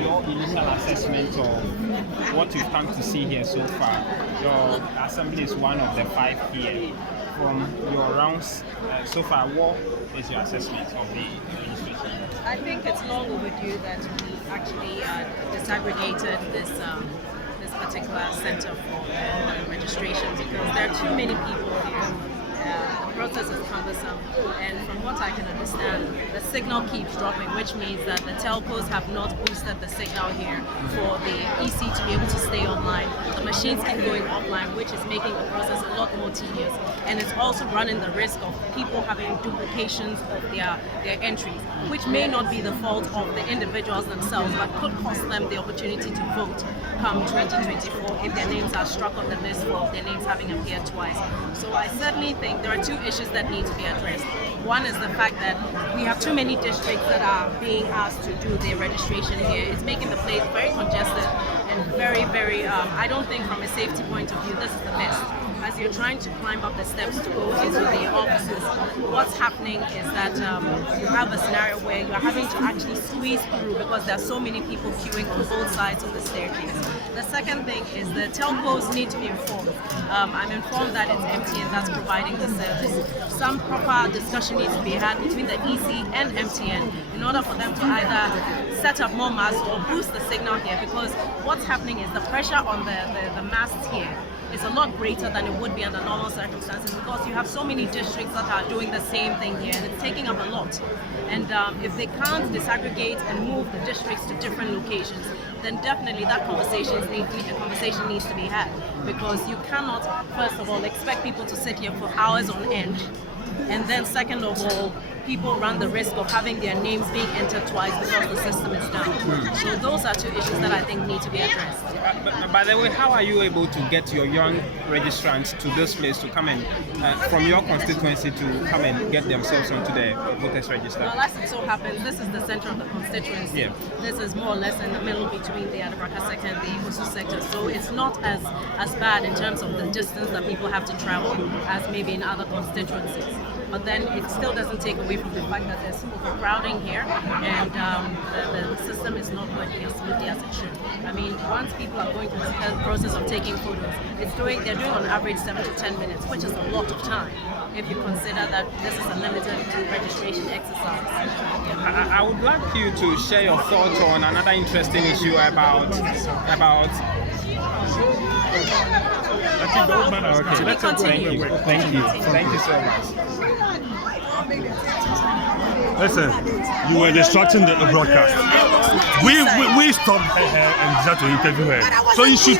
your initial assessment of what you've come to see here so far. Your assembly is one of the 5 here. From your rounds so far, what is your assessment of the registration? I think it's long overdue that we actually disaggregated this particular center for registration, because there are too many people here. The process is cumbersome, and from what I can understand, the signal keeps dropping, which means that the telcos have not boosted the signal here for the EC to be able to stay online. The machines keep going offline, which is making the process a lot more tedious, and it's also running the risk of people having duplications of their entries, which may not be the fault of the individuals themselves, but could cost them the opportunity to vote come 2024 if their names are struck on the list for their names having appeared twice. So I certainly think there are 2 issues that need to be addressed. One is the fact that we have too many districts that are being asked to do their registration here. It's making the place very congested and very, I don't think from a safety point of view this is the best. As you're trying to climb up the steps to go into the offices, what's happening is that you have a scenario where you're having to actually squeeze through because there are so many people queuing on both sides of the staircase. The second thing is the telcos need to be informed. I'm informed that it's MTN that's providing the service. Some proper discussion needs to be had between the EC and MTN in order for them to either set up more masts or boost the signal here, because what's happening is the pressure on the masts here is a lot greater than it would be under normal circumstances, because you have so many districts that are doing the same thing here, and it's taking up a lot. And if they can't disaggregate and move the districts to different locations, then definitely that conversation needs to be had, because you cannot, first of all, expect people to sit here for hours on end, and then second of all, people run the risk of having their names being entered twice because the system is down. So those are 2 issues that I think need to be addressed. By the way, how are you able to get your young registrants to this place to come and, from your constituency, to come and get themselves onto the voters register? Well, as it so happens, this is the center of the constituency. Yeah. This is more or less in the middle between the Adabraka sector and the Ikosu sector. So it's not as bad in terms of the distance that people have to travel as maybe in other constituencies. But then it still doesn't take away from the fact that there's overcrowding here, and the system is not working as smoothly as it should. I mean, once people are going through the process of taking photos, they're doing on average 7 to 10 minutes, which is a lot of time if you consider that this is a limited registration exercise. I would like you to share your thoughts on another interesting issue about. Okay, let's continue. Thank you so much. Listen, you were distracting the broadcast. We stopped her and decided to interview her. So you should